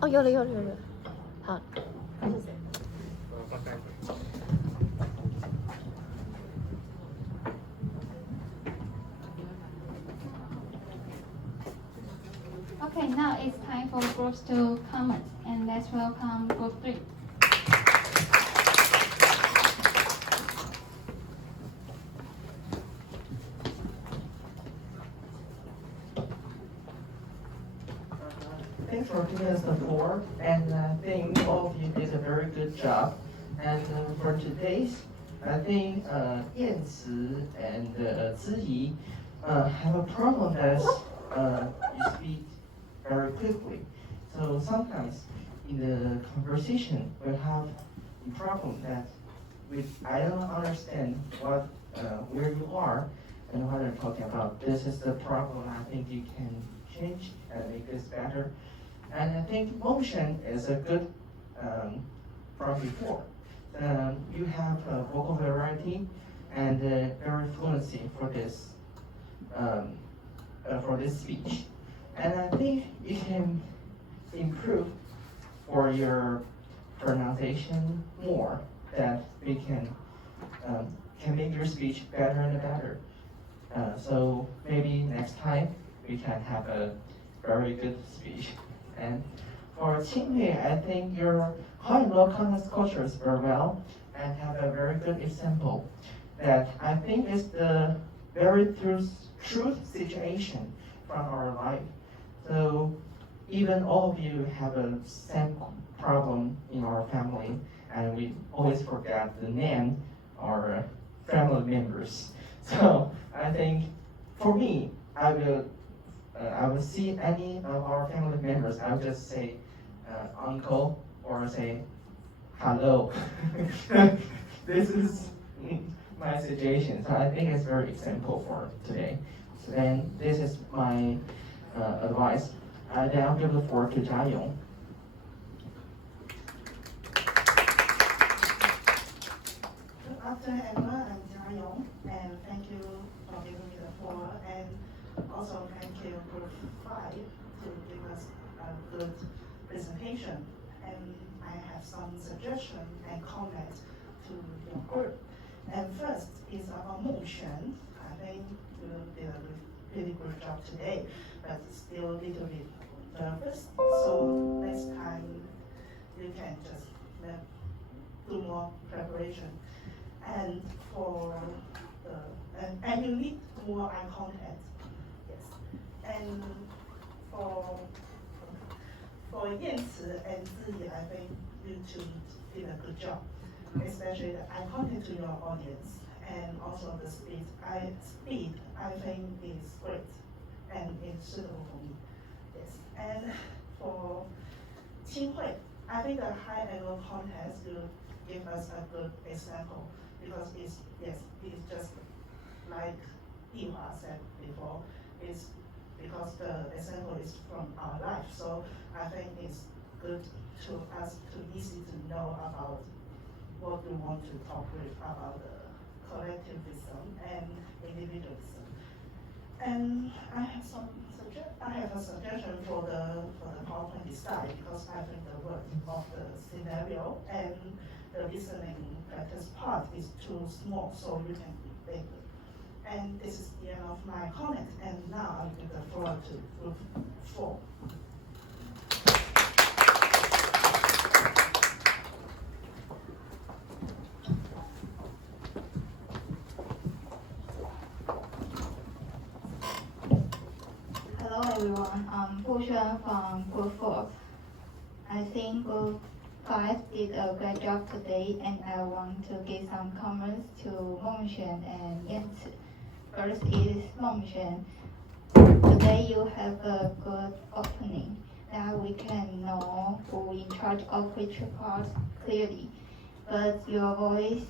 哦，有了有了有了，好。Okay, now it's time for groups to comment, and let's welcome group 3. Thanks for giving us the floor, and I think all of you did a very good job. And for today's, I think Yanci and Ziyi have a problem that you speak very quickly. So sometimes in the conversation we have the problem that I don't understand what where you are and what I'm talking about. This is the problem. I think you can change and make this better. And I think motion is a good from before. You have vocal variety and very fluency for this speech. And I think you can improve for your pronunciation more, that we can make your speech better and better. So maybe next time we can have a very good speech. And for Qinghui, I think your high-low context cultures very well and have a very good example that I think is the very truth situation from our life. So even all of you have a same problem in our family, and we always forget the name our family members. So I think for me, I will see any of our family members, I will just say uncle or say hello. This is my situation. So I think it's very simple for today. So then this is my advice. Then I'll give the floor to Jia Yong. Good afternoon, everyone. I'm Jia Yong, and thank you for giving me the floor. And also thank you, Group 5, to give us a good presentation. And I have some suggestion and comment to your group. And first is about motion. I think you did a really good job today, but still a little bit nervous. So next time you can just do more preparation. And for and you need more eye contact. Yes. And for Yanci and Ziyi, I think you two did a good job, especially the eye contact to your audience and also the speed. I think is great and it's suitable for me. Yes. And for Qinghui, I think the high angle context will give us a good example because it's just like Yihua said before, it's because the example is from our life. So I think it's good to us to easy to know about what we want to talk with about the collectivism and individualism. And I have a suggestion for the PowerPoint slide because I think the word of the scenario and the listening practice part is too small, so you can be bigger. And this is the end of my comment. And now I'll give the floor to Group 4. Hello everyone, I'm Fu Xuan from Group 4. I think Group 5 did a great job today, and I want to give some comments to Mengxuan and Yanci. First is Mengxuan. Today you have a good opening that we can know who in charge of which part clearly, but your voice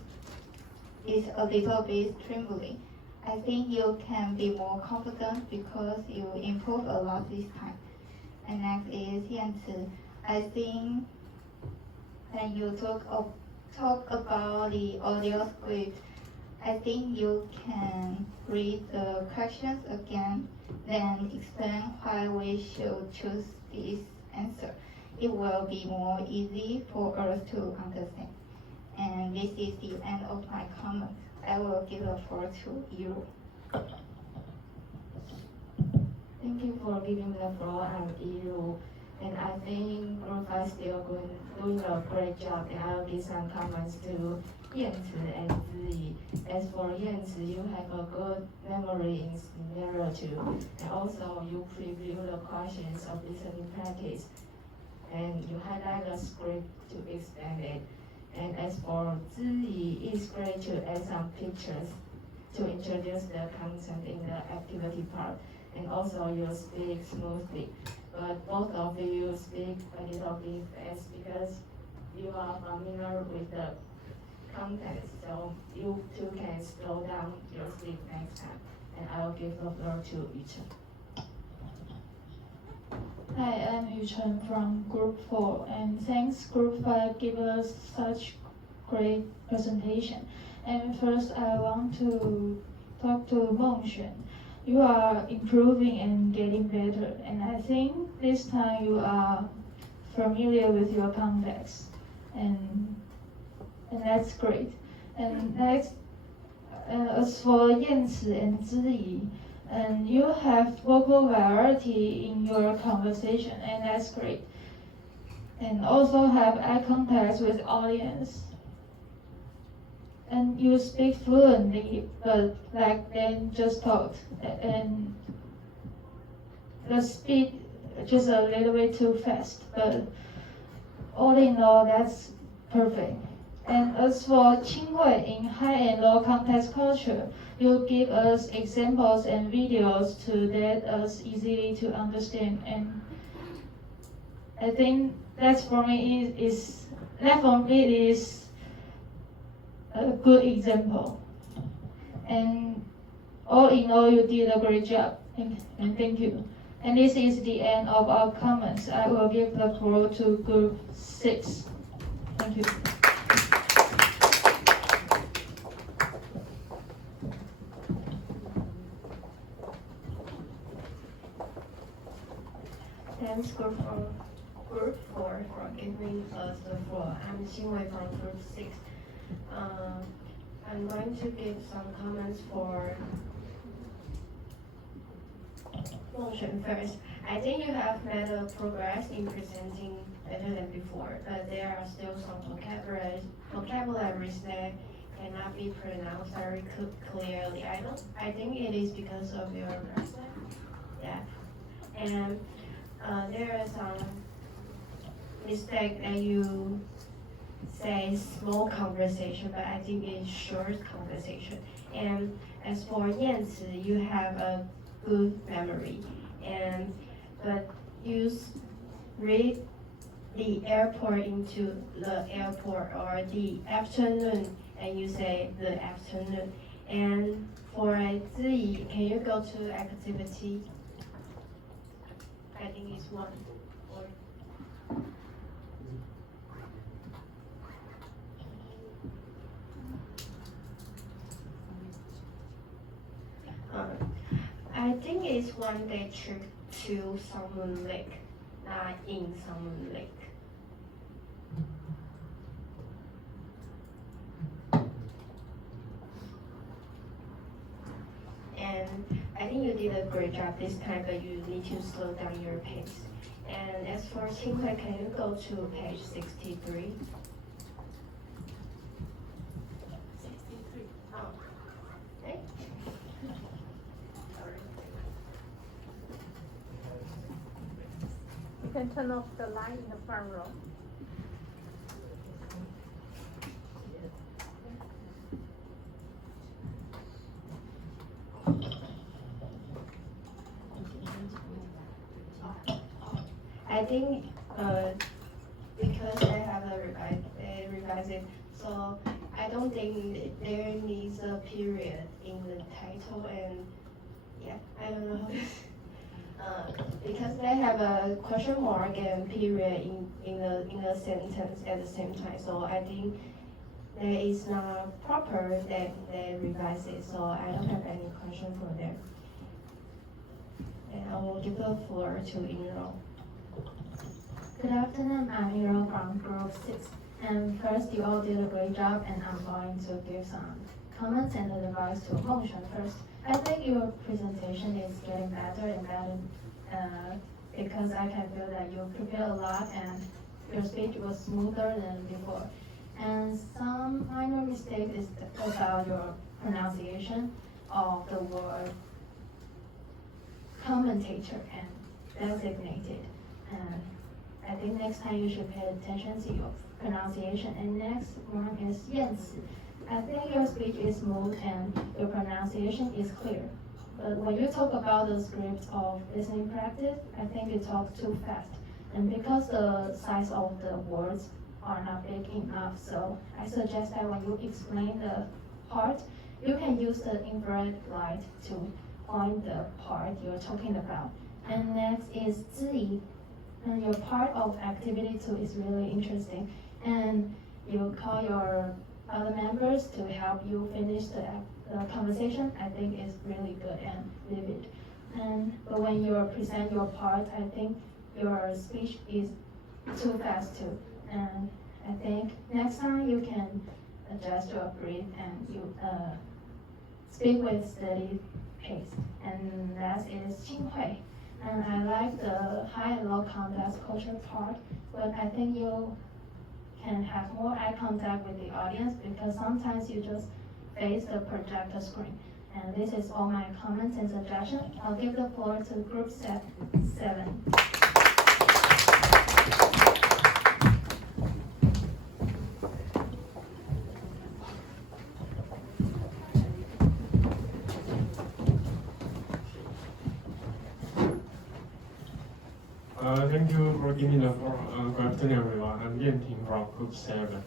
is a little bit trembling. I think you can be more confident because you improved a lot this time. And next is Yanci. I think when you talk about the audio script, I think you can read the questions again, then explain why we should choose this answer. it will be more easy for us to understand. And this is the end of my comments. I will give the floor to you. Thank you for giving the floor. I'm Yiru, and I think Group 5 still doing a great job. And I'll give some comments to Yanzi and Ziyi. As for Yanzi, you have a good memory in scenario 2, and also you preview the questions of listening practice, and you highlight the script to expand it. And as for Ziyi, it's great to add some pictures to introduce the content in the activity part. And also you speak smoothly, but both of you speak a little bit fast because you are familiar with the content, so you two can slow down your speed next time. And I will give the floor to Yuchen. Hi, I'm Yuchen from Group 4, and thanks Group 5 give us such great presentation. And first I want to talk to Mengxuan. You are improving and getting better, and I think this time you are familiar with your context, and that's great. And next, as for Yanzi and Ziyi, and you have vocal variety in your conversation, and that's great. And also have eye contact with audience. And you speak fluently, but back then just talked, and the speed just a little bit too fast. But all in all, that's perfect. And as for Qinghui in high and low context culture, you give us examples and videos to let us easily to understand. And I think that for me is a good example. And all in all, you did a great job, and thank you. And this is the end of our comments. I will give the floor to Group 6. Thank you. Thanks Group 4 for giving us the floor. I'm Xinwei from Group 6. I'm going to give some comments for Mengxuan first. I think you have made a progress in presenting better than before, but there are still some vocabularies that cannot be pronounced very clearly. I think it is because of your accent. Yeah. And there are some mistake that you say small conversation, but I think it's short conversation. And as for Yanzi, you have a good memory, but you read the airport into the airport or the afternoon, and you say the afternoon. And for Ziyi, can you go to activity? I think it's one. I think it's one day trip to Salmon Lake, not in Salmon Lake. And I think you did a great job this time, but you need to slow down your pace. And as for Qinghui, can you go to page 63? 63. Oh. Okay. You can turn off the light in the front row. I think because they have they revise it, so I don't think there needs a period in the title, and yeah, I don't know. Because they have a question mark and period in the sentence at the same time, so I think that is not proper that they revise it. So I don't have any question for them, and I will give the floor to Inro. Good afternoon, I'm Iro from Group 6. And first, you all did a great job, and I'm going to give some comments and advice to Mongshan first. I think your presentation is getting better and better because I can feel that you prepared a lot and your speech was smoother than before. And some minor mistake is about your pronunciation of the word commentator and designated. And I think next time you should pay attention to your pronunciation. And next one is 燕词. I think your speech is smooth and your pronunciation is clear. But when you talk about the script of listening practice, I think you talk too fast. And because the size of the words are not big enough, so I suggest that when you explain the part, you can use the infrared light to point the part you're talking about. And next is 质疑. And your part of activity 2 is really interesting. And you call your other members to help you finish the conversation. I think it's really good and vivid. But when you present your part, I think your speech is too fast too. And I think next time you can adjust your breath and you speak with steady pace. And that is 亲会. And I like the high and low context culture part, but I think you can have more eye contact with the audience because sometimes you just face the projector screen. And this is all my comments and suggestions. I'll give the floor to group 7. Thank you for giving the floor. Good afternoon, everyone. I'm Yan Ting from Group 7.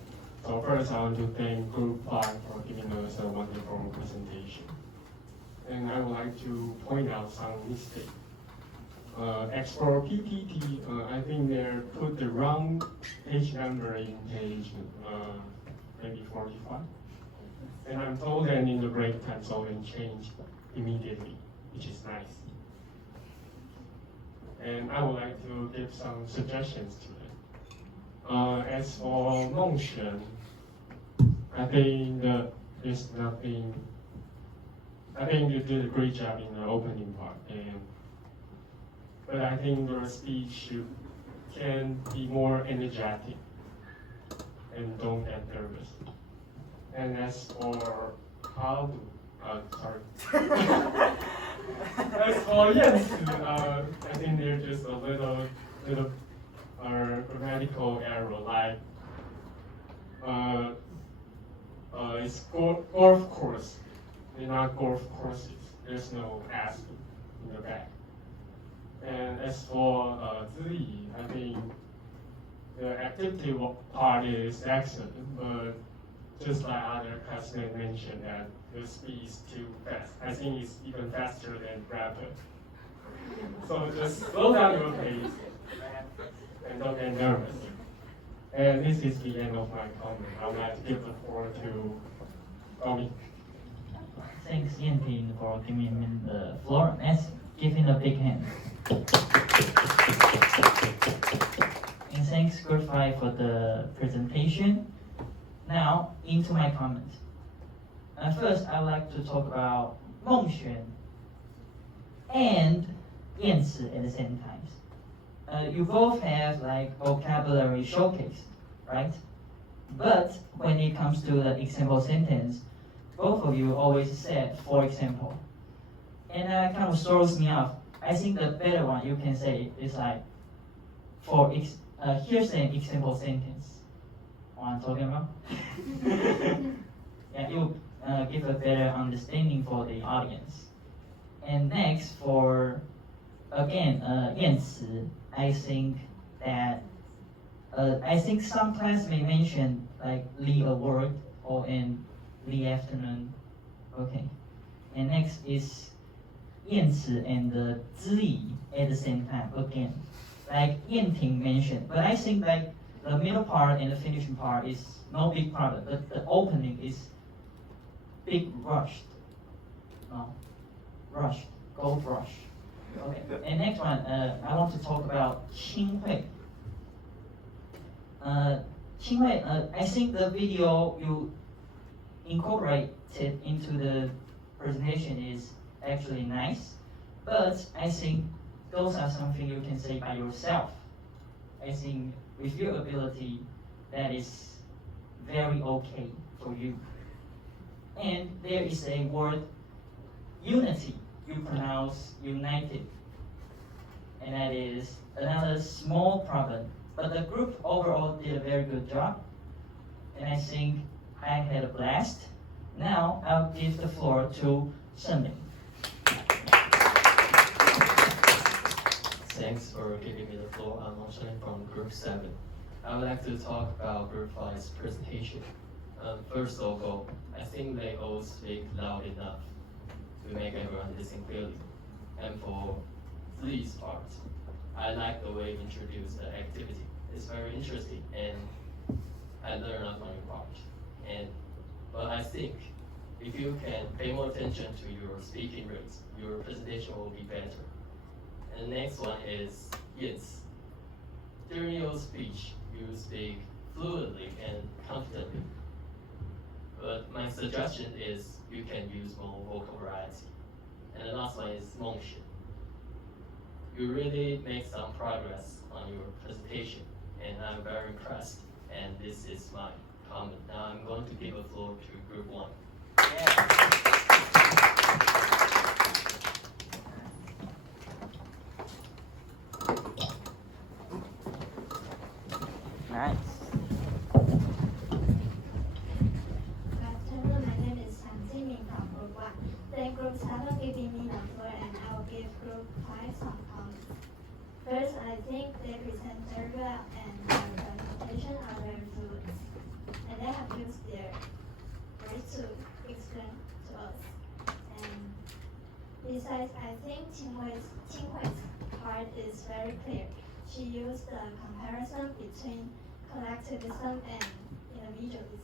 So first, I want to thank Group 5 for giving us a wonderful presentation. And I would like to point out some mistakes. As for PPT, I think they put the wrong page number in page maybe 45. And I'm told that in the break time, so it changed immediately, which is nice. And I would like to give some suggestions to them. As for Mongshan, I think that there's nothing. I think you did a great job in the opening part, but I think your speech can be more energetic and don't get nervous. And as for as for yes, I think there's just a little grammatical error, like it's golf course, they're not golf courses. There's no S in the back. And as for 质疑, I think the activity part is excellent, but just like other classmates mentioned that the speed is too fast. I think it's even faster than rapid. So just slow down your pace and don't get nervous. And this is the end of my comment. I would like to give the floor to Tommy. Thanks, Yan-Ting, for giving me the floor. Let's give him a big hand. And thanks, Group 5, for the presentation. Now, into my comments. First, I would like to talk about Mongshan and 燕词 at the same time. You both have like vocabulary showcase, right? But when it comes to the example sentence, both of you always said, for example. And that kind of throws me off. I think the better one you can say is like, here's an example sentence. What I'm talking about? Yeah, you give a better understanding for the audience. And next, for again, 燕词, I think that I think some class may mention like the award or in the afternoon. Okay. And next is 燕词 and the 质疑 at the same time again. Like Yan-Ting mentioned, but I think like the middle part and the finishing part is no big problem, but the opening is big rushed. No, rushed, gold rush. Okay, and next one, I want to talk about 亲会. I think the video you incorporated into the presentation is actually nice, but I think those are something you can say by yourself. I think with your ability, that is very okay for you. And there is a word, unity, you pronounce united. And that is another small problem. But the group overall did a very good job. And I think I had a blast. Now I'll give the floor to Shenming. Thanks for giving me the floor. I'm Shen from Group 7. I would like to talk about Group 5's presentation. First of all, I think they all speak loud enough to make everyone listen clearly. And for Ziyi's part, I like the way you introduced the activity. It's very interesting and I learned a lot from your part. But I think if you can pay more attention to your speaking rates, your presentation will be better. And the next one is Jens. During your speech, you speak fluently and confidently. But my suggestion is you can use more vocal variety. And the last one is Mongshan. You really make some progress on your presentation, and I'm very impressed. And this is my comment. Now I'm going to give the floor to Group 1. Nice. Good afternoon, my name is Han Jiming from Group 1. Then Group 7 giving me the floor and I will give Group 5 some comments. First, I think they present very well and their presentation are very fluent. And they have used their words to explain to us. And besides, I think Qinghui's part is very clear. She used the comparison between collectivism and individualism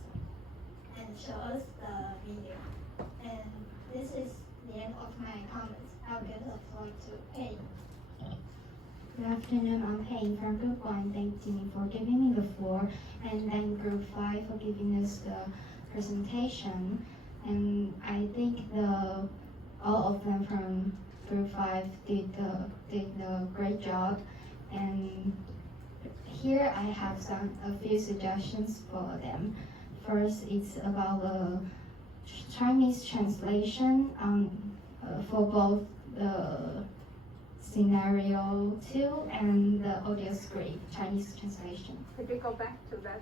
and show us the video. And this is the end of my comments. I'll give the floor to Pei. Good afternoon, I'm Payne from Group 1. Thank Jimmy for giving me the floor, and then Group 5 for giving us the presentation. And I think all of them from Group 5 did a great job. And here I have a few suggestions for them. First, it's about the Chinese translation for both the scenario 2 and the audio script, Chinese translation. Could you go back to that?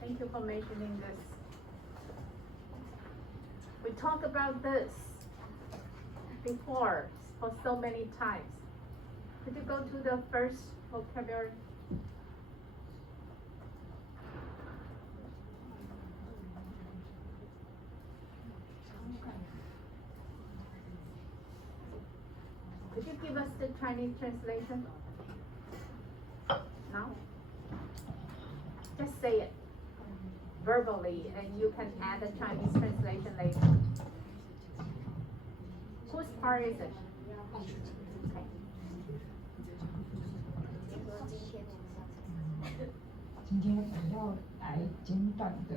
Thank you for mentioning this. We talked about this before for so many times. Could you go to the first vocabulary? Could you give us the Chinese translation? No? Just say it verbally and you can add the Chinese translation later. Whose part is it? Okay. 今天我们要来简短的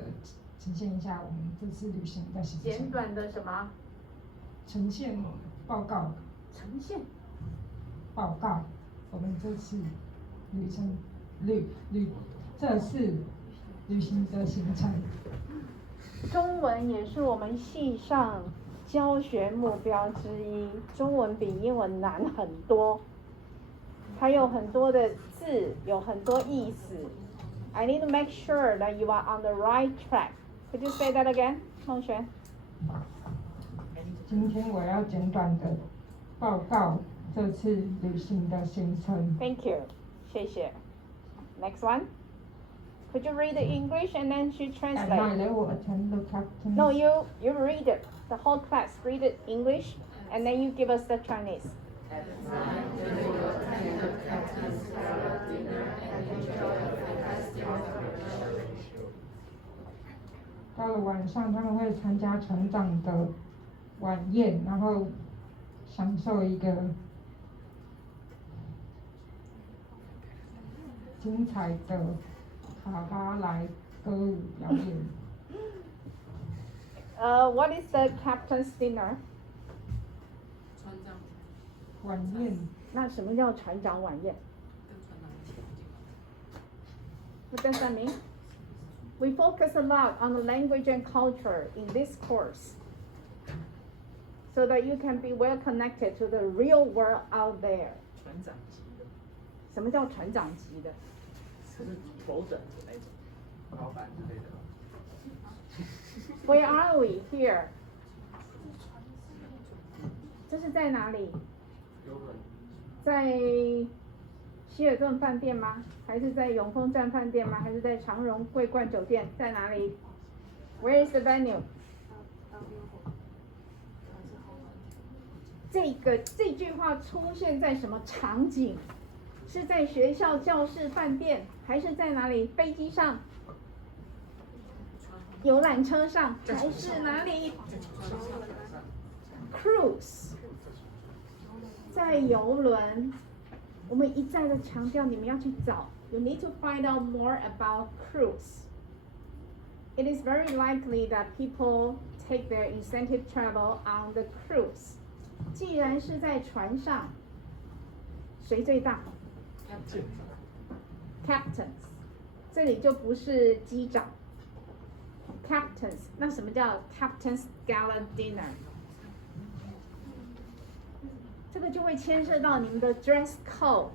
呈现一下我们这次旅行的行程。简短的什么？呈现报告。呈现报告，我们这次这次旅行的行程。中文也是我们系上教学目标之一，中文比英文难很多，它有很多的字，有很多意思。I need to make sure that you are on the right track. Could you say that again, 孟璇？今天我要简短的报告这次旅行的行程。Thank you， 谢谢。Next one. Could you read the English and then she translate? No, you read it. The whole class read it English and then you give us the Chinese. Festival. 到了晚上，他们会参加船长的晚宴，然后享受一个精彩的卡巴莱歌舞表演。What is the captain's dinner? 晚宴。那什么叫船长晚宴？ What does that mean? We focus a lot on the language and culture in this course so that you can be well connected to the real world out there. 船长级的。什么叫船长级的？是头等的那种，老板之类的。Where are we here? 这是在哪里？在希尔顿饭店吗？还是在永丰站饭店吗？还是在长荣桂冠酒店？在哪里 ？Where is the venue? 这句话出现在什么场景？是在学校、教室、饭店，还是在哪里？飞机上、游览车上，还是哪里 ？Cruise， 在游轮。我们一再的强调，你们要去找。You need to find out more about cruise. It is very likely that people take their incentive travel on the cruise. 既然是在船上，谁最大 ？Captains， 这里就不是机长。Captains， 那什么叫 Captain's Gala Dinner？ 这个就会牵涉到你们的 dress code。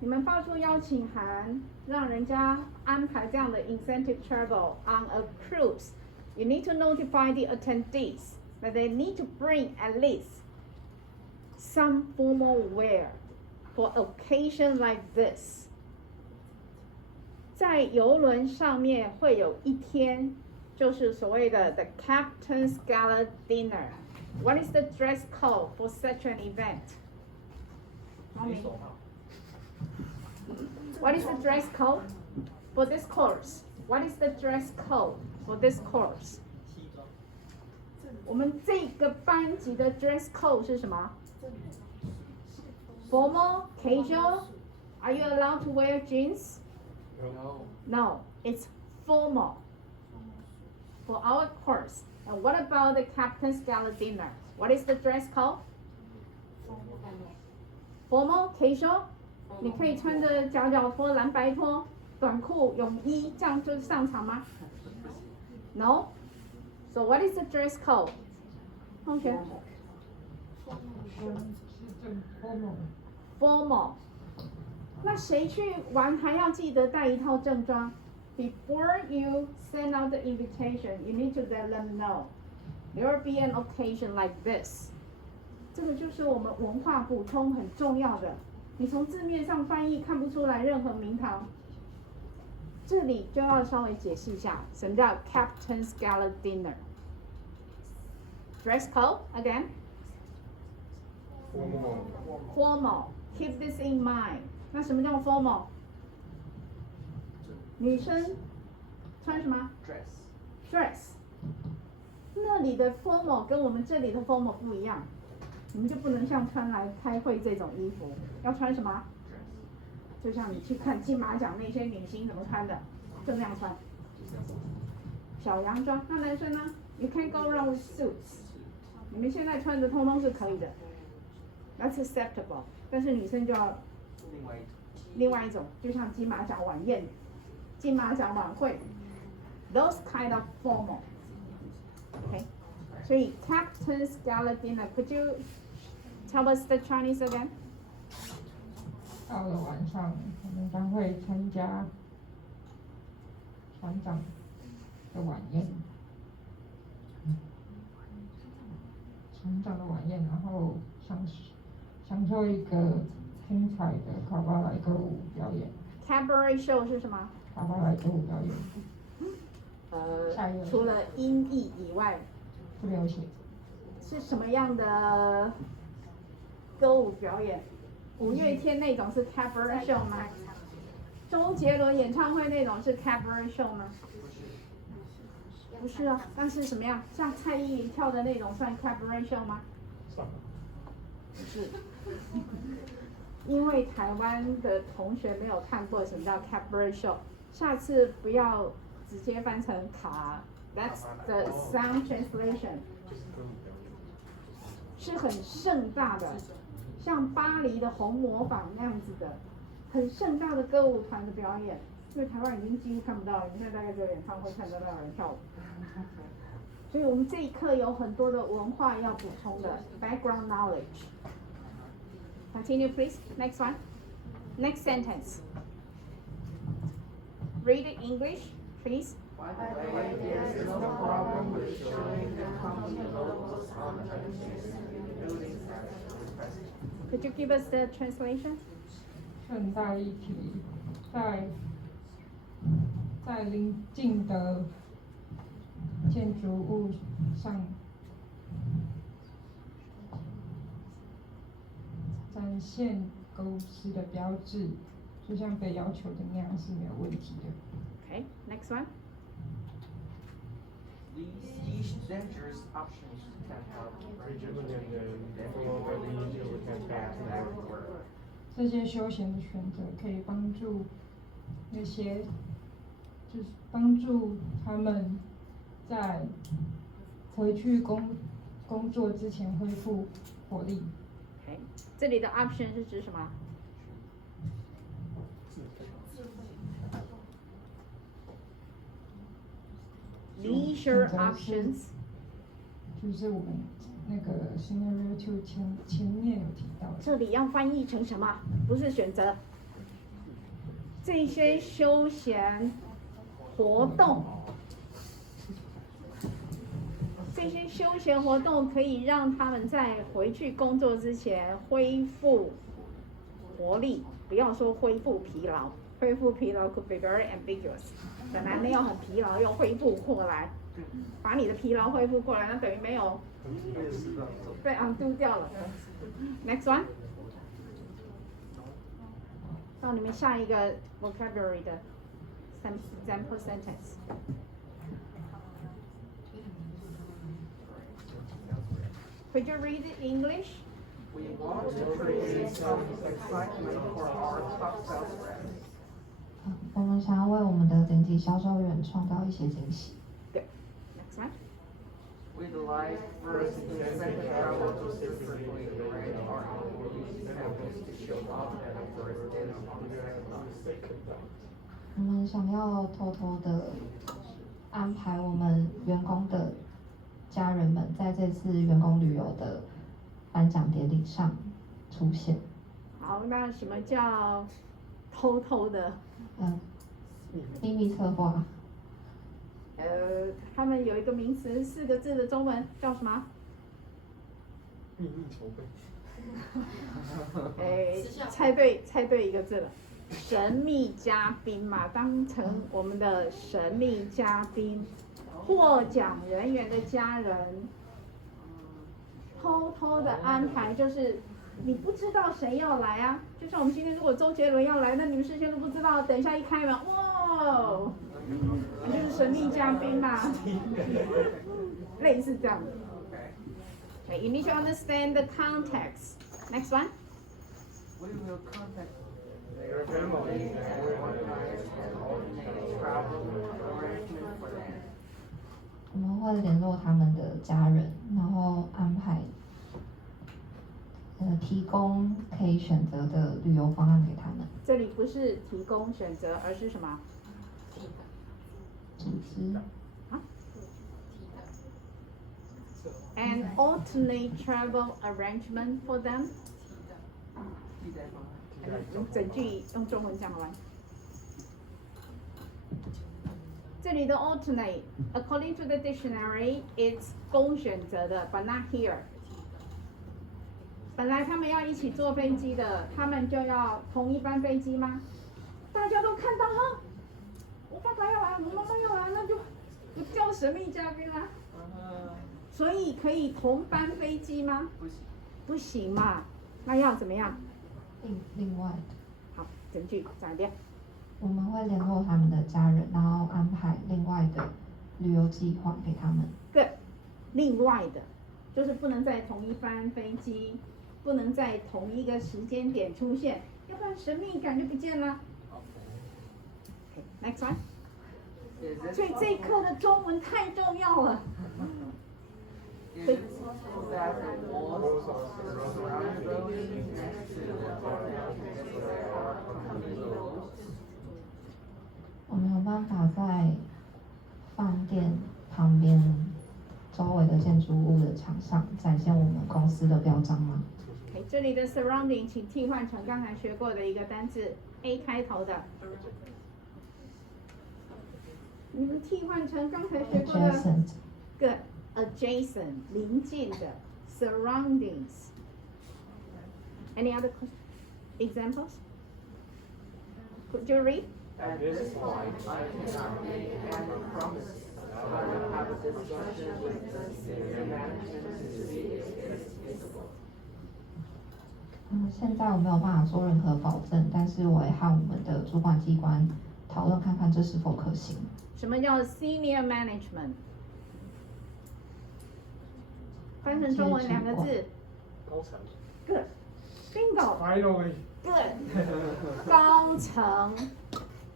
你们发出邀请函，让人家安排这样的 incentive travel on a cruise. You need to notify the attendees that they need to bring at least some formal wear for occasion like this. 在游轮上面会有一天，就是所谓的 the Captain's Gala Dinner.What is the dress code for such an event? What is the dress code for this course? What is the dress code for this course? 我们这个班级的 dress code 是什么 ？Formal, casual. Are you allowed to wear jeans? No. No, it's formal for our course.And what about the Captain's Gala Dinner? What is the dress code? Formal, casual. 你可以穿着夹脚拖、蓝白拖、短裤、泳衣，这样就上场吗 ？No. So what is the dress code? 同学 ？Formal. 那谁去玩还要记得带一套正装。Before you send out the invitation, you need to let them know there will be an occasion like this. 这个就是我们文化补充很重要的。你从字面上翻译看不出来任何名堂，这里就要稍微解释一下，什么叫 Captain's Gala Dinner? Dress code again? Formal. Keep this in mind. 那什么叫 formal？女生穿什么 ？Dress。那里的 formal 跟我们这里的 formal 不一样，你们就不能像穿来开会这种衣服，要穿什么？就像你去看金马奖那些女星怎么穿的，就那样穿。小洋装，那男生呢 ？You can't go around with suits。你们现在穿的通通是可以的 ，That's acceptable。但是女生就要另外一种，就像金马奖晚宴。金马奖晚会 ，those kind of formal， OK， 所以 Captain's Gala Dinner，could you tell us the Chinese again？ 到了晚上，我们将会参加船长的晚宴，船长的晚宴，然后享受一个精彩的卡巴莱歌舞表演。Cabaret show 是什么？卡巴莱歌舞表演。除了音译以外，不了解。是什么样的歌舞表演？五月天那种是 Cabaret show 吗？周杰伦演唱会那种是 Cabaret show 吗？不是啊，那是什么样？像蔡依林跳的那种算 Cabaret show 吗？不是。因为台湾的同学没有看过什么叫 Cabaret show，下次不要直接翻成卡 ，That's the sound translation， 是很盛大的，像巴黎的红磨坊那样子的，很盛大的歌舞团的表演。因为台湾已经几乎看不到了，你现在大概只有演唱会看得到有人跳舞。所以我们这一课有很多的文化要补充的 background knowledge。Continue, please. Next one. Next sentence. Read it English, please. Could you give us the translation? 顺带一提，在邻近的建筑物上展现狗屎的标志，就像被要求的那样是没有问题的。Okay, next one. These dangerous options can help everywhere. 这些休闲的选择可以帮助那些，就是帮助他们在回去工作之前恢复活力。Okay. 这里的 option 是指什么？Leisure options 就是我们那个 scenario 2前面有提到的。这里要翻译成什么？不是选择。这些休闲活动，可以让他们在回去工作之前恢复活力，不要说恢复疲劳。恢复疲劳 could be very ambiguous。本来没有很疲劳，又恢复过来，把你的疲劳恢复过来，那等于没有被 undo 掉了。Next one。到你们下一个 vocabulary 的 example sentence。Could you read it in English? We want to create some excitement for our top sales reps. 我们想要为我们的顶级销售员创造一些惊喜。Good. Next one. We'd like first incentive travel to specifically arrange our employees' samples to show up at the first day on the second day. 我们想要偷偷的安排我们员工的家人们在这次员工旅游的颁奖典礼上出现。好，那什么叫偷偷的？秘密策划。他们有一个名词，4个字的中文叫什么？秘密筹备。猜对一个字了，神秘嘉宾嘛，当成我们的神秘嘉宾，获奖人员的家人，偷偷的安排，就是你不知道谁要来啊，就像我们今天如果周杰伦要来，那你们事先都不知道，等一下一开门，哇，那就是神秘嘉宾嘛，类似这样的。Okay, you need to understand the context. Next one. We will contact their families and organize an alternate travel arrangement for them. 我们会联络他们的家人，然后安排提供可以选择的旅游方案给他们。这里不是提供选择，而是什么？组织。An alternate travel arrangement for them. 整句用中文讲完。这里的 alternate, according to the dictionary, it's 供选择的 ，but not here. 本来他们要一起坐飞机的，他们就要同一班飞机吗？大家都看到哈，我爸爸要来，我妈妈要来，那就不叫神秘嘉宾啦。所以可以同班飞机吗？不行嘛，那要怎么样？另外。好，整句讲一遍。我们会联络他们的家人，然后安排另外的旅游计划给他们。对，另外的，就是不能在同一班飞机，不能在同一个时间点出现，要不然神秘感就不见了。Okay, Next one。所以这一课的中文太重要了。所以我没有办法在饭店旁边周围的建筑物的墙上展现我们公司的标章吗？ OK， 这里的 surrounding 请替换成刚才学过的一个单字 A 开头的。你们替换成刚才学过的 good adjacent 邻近的 surroundings。Any other examples? Could you read? At this point, I cannot make any promises. I will have a discussion with the senior management to see if it is feasible. 现在我没有办法做任何保证，但是我会和我们的主管机关讨论看看这是否可行。什么叫 senior management？ 翻成中文两个字。高层。 Good. Bingo. Finally. Good. 高层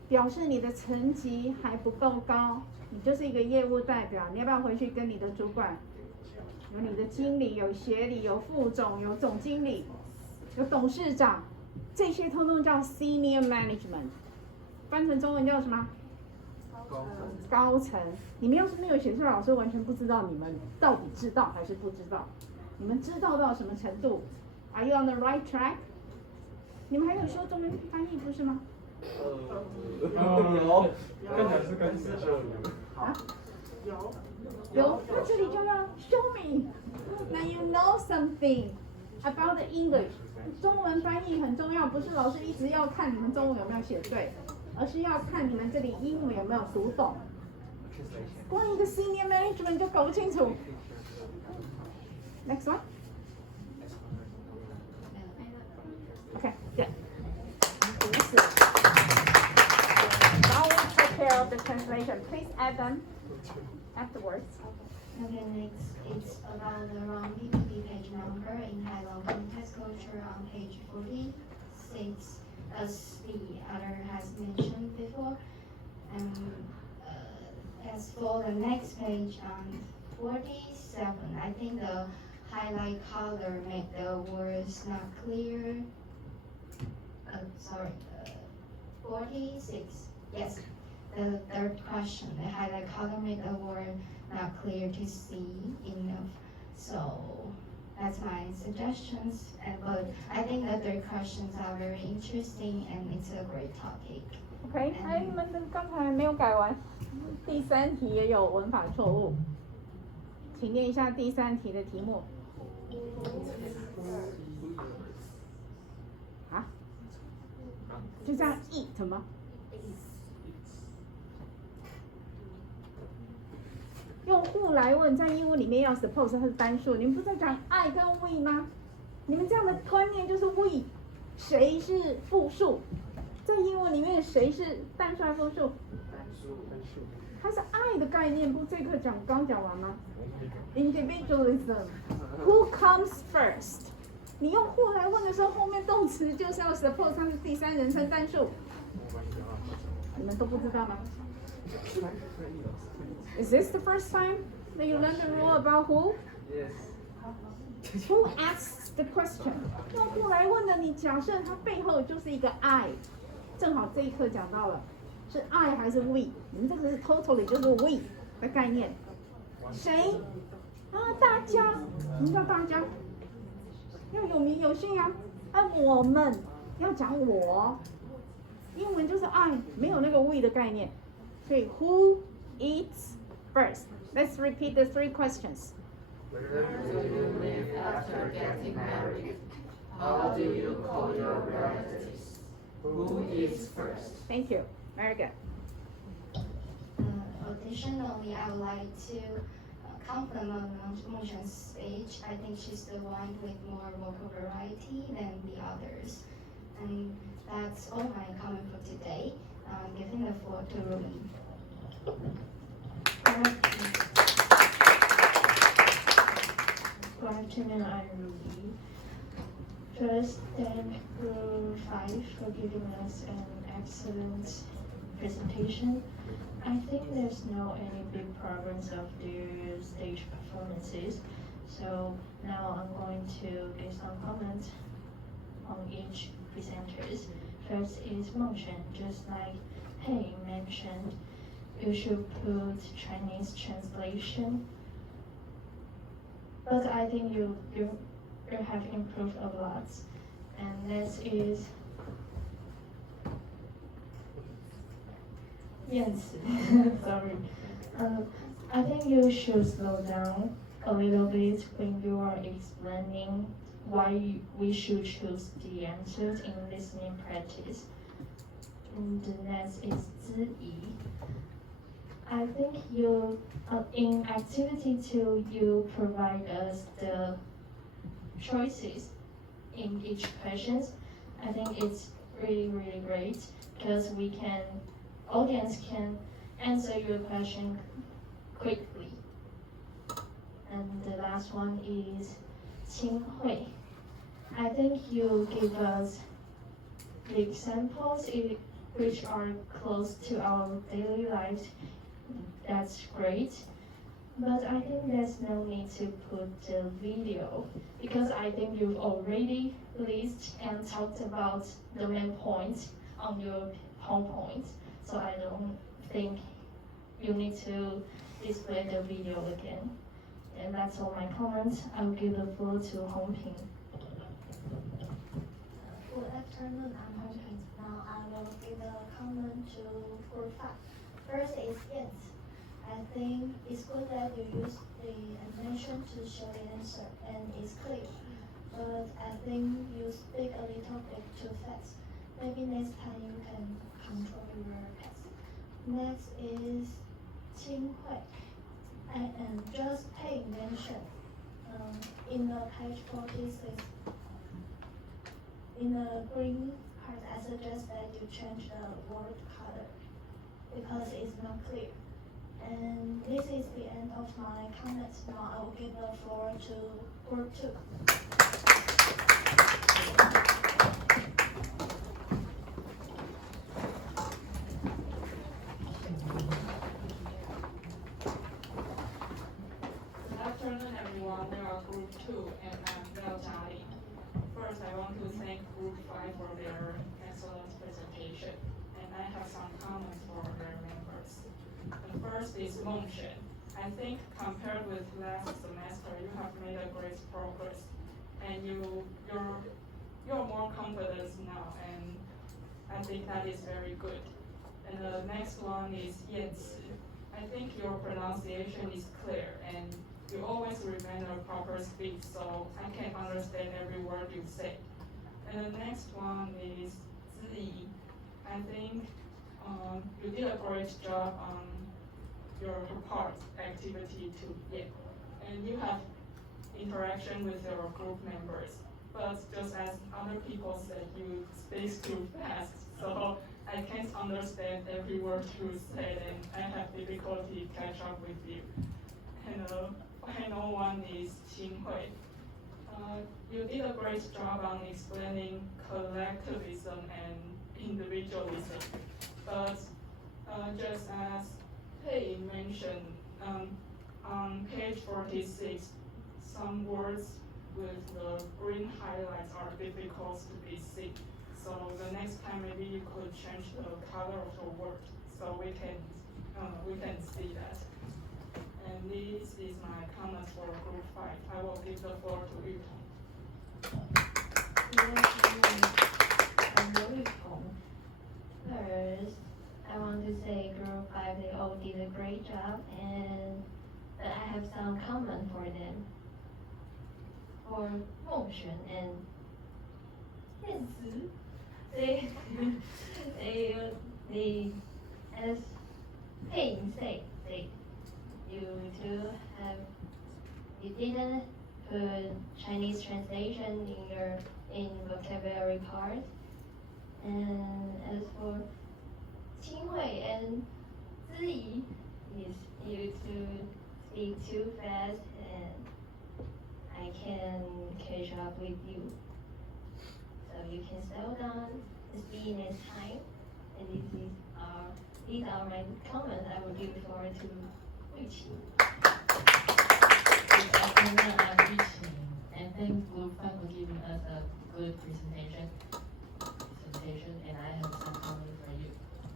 表示你的层级还不够高，你就是一个业务代表，你要不要回去跟你的主管？有你的经理，有协理，有副总，有总经理，有董事长，这些通通叫 senior management。翻成中文叫什么？高层。你们要是没有写出来，老师完全不知道你们到底知道还是不知道。你们知道到什么程度 ？Are you on the right track？ 你们还有说中文翻译不是吗？有，刚才是跟指秀有。啊？有，那这里就要 show me。那 you know something about the English。中文翻译很重要，不是老师一直要看你们中文有没有写对，而是要看你们这里英文有没有读懂。光一个 senior management 就搞不清楚。Next one. Okay, good. Now we take care of the translation. Please add them afterwards. Okay, next it's about the wrong PPT page number in Hai Long Context Culture on page 46, as the other has mentioned before. And as for the next page on 47, I think the highlight color made the words not clear. Sorry, 46. Yes, the third question. The highlight color made the word not clear to see enough. So that's my suggestions. But I think the three questions are very interesting and it's a great topic. OK， 你们的刚才没有改完，第三题也有文法错误，请念一下第三题的题目。啊？就这样 eat 吗？用 who 来问，在英文里面要 suppose 它是单数，你们不是在讲 I 跟 we 吗？你们这样的观念就是 we， 谁是复数？在英文里面谁是单数还是复数？单数。它是 I 的概念，不这课刚讲完吗 ？Individualism。Who comes first？ 你用 who 来问的时候，后面动词就是要 suppose 它是第三人称单数。你们都不知道吗？ Is this the first time that you learn the rule about who? Yes. Who asks the question? 用 who 来问的，你假设它背后就是一个 I， 正好这一课讲到了，是 I 还是 we？ 你们这个是 totally 就是 we 的概念。谁？啊，大家。什么叫大家？要有名有姓啊。我们要讲我，英文就是 I， 没有那个 we 的概念。所以 who eats first? Let's repeat the three questions. Where do you live after getting married? How do you call your relatives? Who eats first? Thank you. Very good. Additionally, I would like to compliment Motion's speech. I think she's the one with more vocal variety than the others. And that's all my comment for today. Giving the floor to Ruby. Good afternoon, I'm Ruby. First, thank Group 5 for giving us an excellent presentation. I think there's no any big progress of their stage performances. So now I'm going to give some comments on each presenters. First is Mongshen, just like Pei mentioned, you should put Chinese translation. But I think you have improved a lot. And next is Yancy. Sorry. I think you should slow down a little bit when you are explaining why we should choose the answers in listening practice. And the next is Ziyi. I think you, in activity 2, you provide us the choices in each questions. I think it's really, really great because audience can answer your question quickly. And the last one is Qinghui. I think you give us the examples which are close to our daily lives. That's great. But I think there's no need to put the video because I think you've already listed and talked about the main points on your PowerPoint. So I don't think you need to display the video again. And that's all my comments. I'll give the floor to Hongping. Good afternoon, I'm Hong Ping. Now I will give a comment to Group 5. First is yes. I think it's good that you use the animation to show the answer and it's clear. But I think you speak a little bit too fast. Maybe next time you can control your pace. Next is Qinghui. And just pay attention. In the page 46, in the green part, I suggest that you change the word color because it's not clear. And this is the end of my comments. Now I will give the floor to Group 2. Good afternoon, everyone. We are Group 2, and I'm Liao Jiali. First, I want to thank Group 5 for their excellent presentation, and I have some comments for their members. The first is Mongshen. I think compared with last semester, you have made a great progress, and you're more confident now, and I think that is very good. And the next one is Yanci. I think your pronunciation is clear, and you always remain a proper speech, so I can understand every word you say. And the next one is Ziyi. I think you did a great job on your part activity 2, yeah. And you have interaction with your group members. But just as other people said, you speak too fast, so I can't understand every word you said, and I have difficulty catch up with you. And the final one is Qinghui. You did a great job on explaining collectivism and individualism, but just as Pei mentioned, on page 46, some words with the green highlights are difficult to be seen. So the next time maybe you could change the color of the word so we can see that. And this is my comments for Group 5. I will give the floor to Yutong. First, I want to say Group 5, they all did a great job, and I have some comment for them. For Mongshen and Yanci, they, as Payne said, you didn't put Chinese translation in vocabulary part. And as for Qinghui and Ziyi, you two speak too fast, and I can catch up with you. So you can slow down the speed next time. And this is these are my comments. I will give the floor to Richie. Good afternoon, I'm Richie, and thank Group 5 for giving us a good presentation, and I have some comments for you.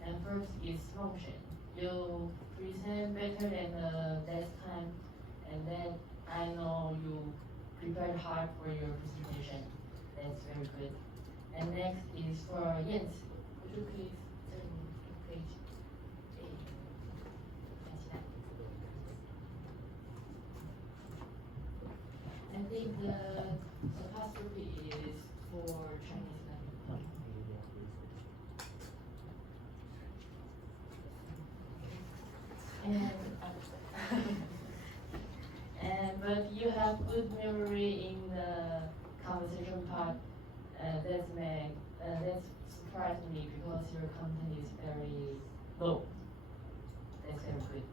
And first is function. You present better than the last time, and then I know you prepared hard for your presentation. That's very good. And next is for Jens. Would you please turn to page 8? I think the apostrophe is for Chinese language. But you have good memory in the conversation part. That's surprised me because your content is very low. That's very good.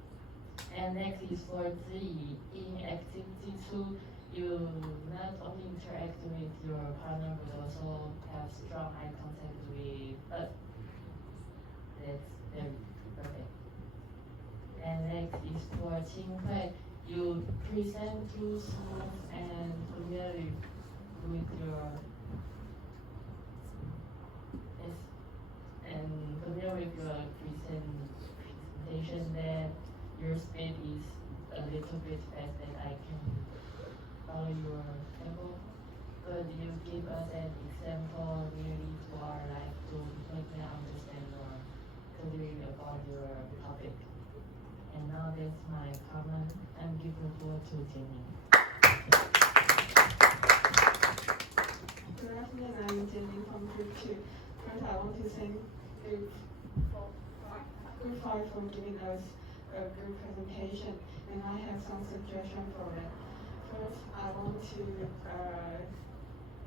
And next is for Ziyi. In activity 2, you not only interact with your partner but also have strong eye contact with us. That's very perfect. And next is for Qinghui. You present too smooth and familiar with your presentation that your speed is a little bit fast and I can follow your tempo. Could you give us an example nearly to our life to make me understand or clearly about your topic? And now that's my comment. I'm giving the floor to Jenny. Good afternoon, I'm Jenny from Group 2. First, I want to thank Group 5 for giving us a good presentation, and I have some suggestions for it. First, I want to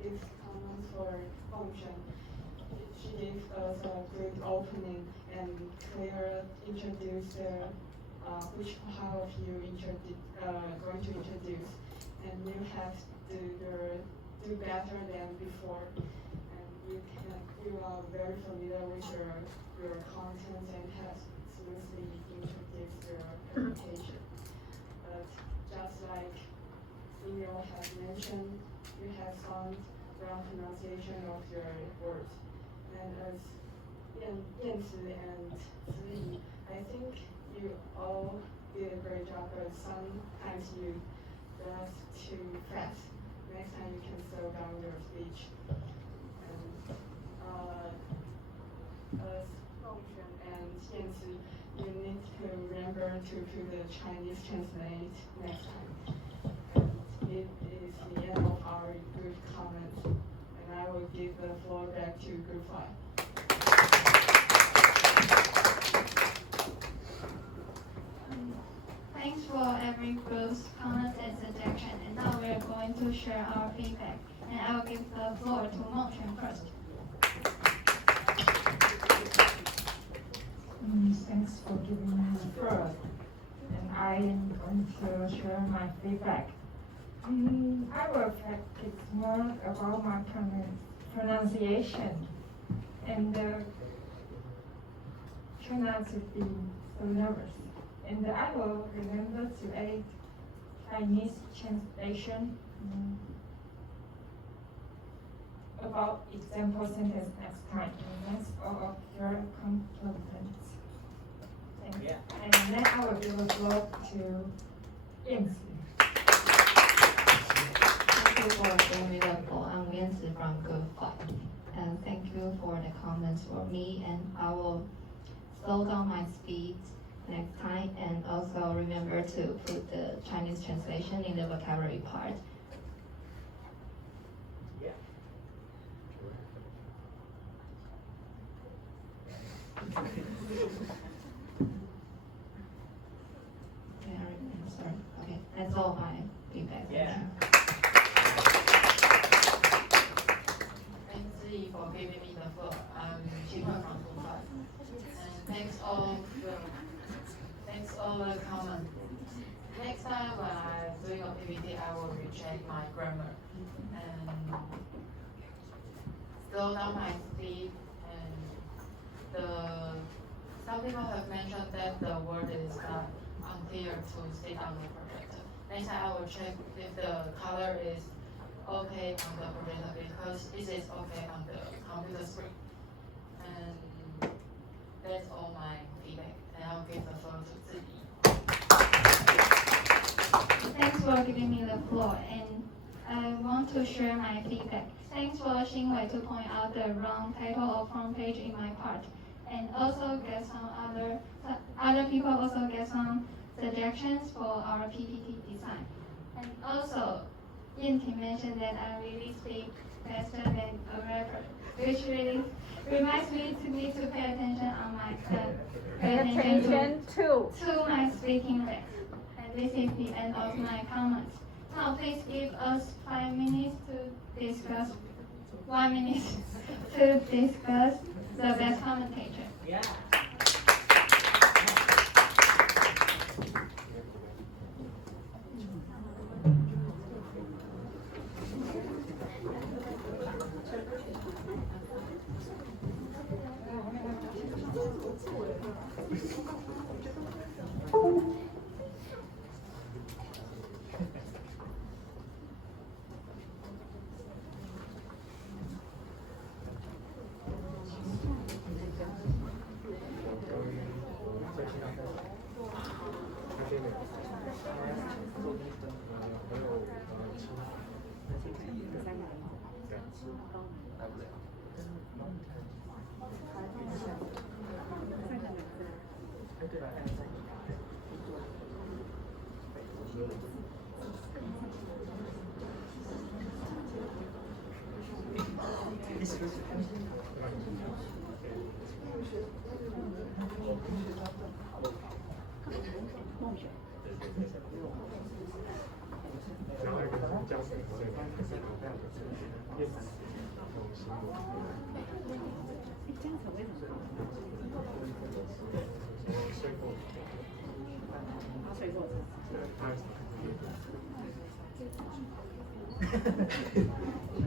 give comments for function. She gave us a good opening and clear introduce which part of you going to introduce, and you have to do better than before, and you are very familiar with your content and have smoothly introduced your presentation. But just like Emil has mentioned, you have some wrong pronunciation of your words, and as Yanzi and Ziyi, I think you all did a great job, but sometimes you just too fast. Next time you can slow down your speech. And as Fengxuan and Yanzi, you need to remember to put the Chinese translate next time. And it is the end of our group comments, and I will give the floor back to Group 5. Thanks for every group's comments and suggestion. And now we are going to share our feedback. And I will give the floor to Mengxuan first. Thanks for giving me the floor. And I am going to share my feedback. I will practice more about my pronunciation and try not to be so nervous. And I will remember to add Chinese translation about example sentence next time. And that's all of your compliments. Thank you. And then I will give the floor to Yanzi. Thank you for giving me the floor. I'm Yanzi from Group 5. And thank you for the comments for me. And I will slow down my speed next time, and also remember to put the Chinese translation in the vocabulary part. Sorry. Okay, that's all my feedback. Thanks Ziyi for giving me the floor. I'm Qinghui from Group 5. And thanks all the comments. Next time when I'm doing a PPT, I will recheck my grammar and slow down my speed and some people have mentioned that the word is not unclear to see on the projector. Next time I will check if the color is okay on the projector because it is okay on the computer screen. And that's all my feedback. And I'll give the floor to Ziyi. Thanks for giving me the floor, and I want to share my feedback. Thanks for Xinwei to point out the wrong title of front page in my part, and also get some other people also get some suggestions for our PPT design. And also, Yinting mentioned that I really speak faster than a rapper, which really reminds me to need to pay attention on my to my speaking rate. And this is the end of my comments. Now please give us 5 minutes to discuss 1 minute to discuss the best commentator. Yeah.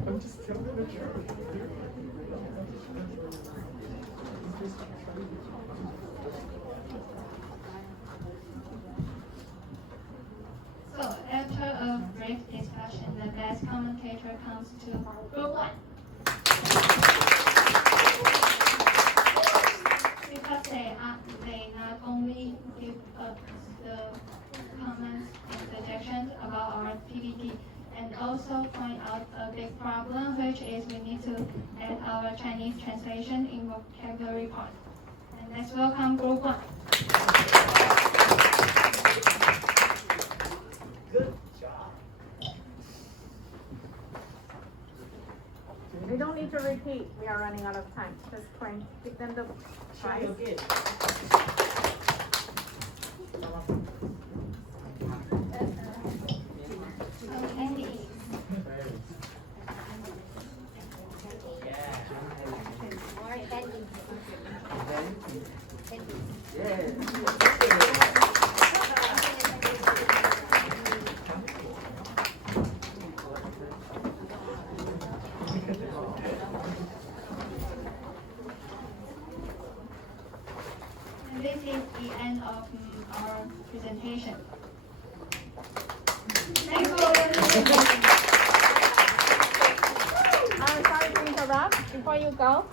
I'm just telling the truth. So after a brief discussion, the best commentator comes to Group 1. Because they not only give us the comments and suggestions about our PPT, and also point out a big problem, which is we need to add our Chinese translation in vocabulary part. And let's welcome Group 1. Good job. They don't need to repeat. We are running out of time. Just point, give them the prize. Okay. And this is the end of our presentation. Thanks for listening. I'm sorry to interrupt. Before you go,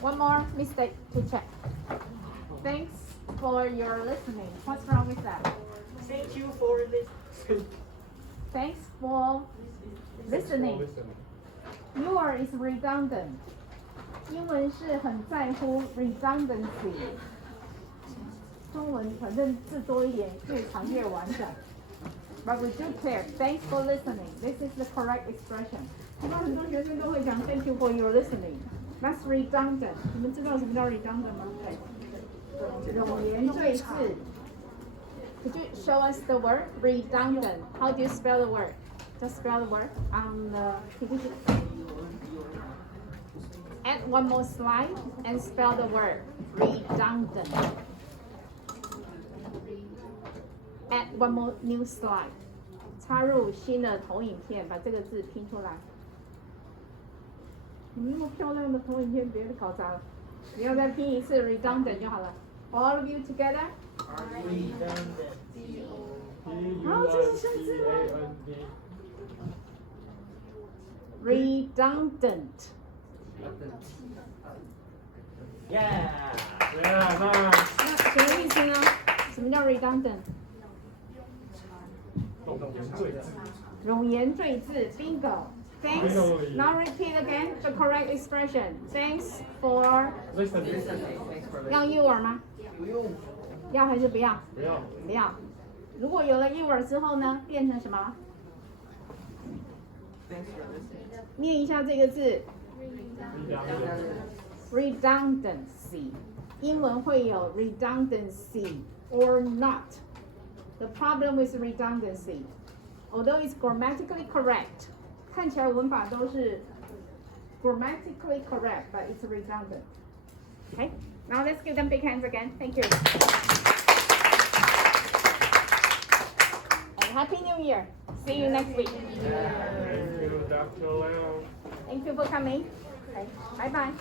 one more mistake to check. Thanks for your listening. What's wrong with that? Thank you for listening. Thanks for listening. Your is redundant. 英文是很在乎 redundancy。中文反正字多一点，越长越完整。But we do care. Thanks for listening. This is the correct expression. 一般很多学生都会讲 Thank you for your listening. That's redundant. 你们知道什么叫 redundant 吗？对，冗言赘字。Could you show us the word redundant? How do you spell the word? Just spell the word on the PPT. Add one more slide and spell the word redundant. Add one more new slide. 插入新的投影片，把这个字拼出来。你们那么漂亮的投影片，别搞砸了。你要再拼一次 redundant 就好了。All of you together. 好，这是生字吗 ？Redundant。 Yeah. 那什么意思呢？什么叫 redundant？ 冗言赘字 ，bingo。Thanks. Now repeat again the correct expression. Thanks for. 要 your 吗？要还是不要？不要。如果有了 your 之后呢，变成什么？念一下这个字。Redundancy. 英文会有 redundancy or not. The problem with redundancy, although it's grammatically correct, 看起来文法都是 grammatically correct, but it's redundant. Okay, now let's give them big hands again. Thank you. And Happy New Year. See you next week. Thank you, Dr. Liao. Thank you for coming. Okay, bye bye.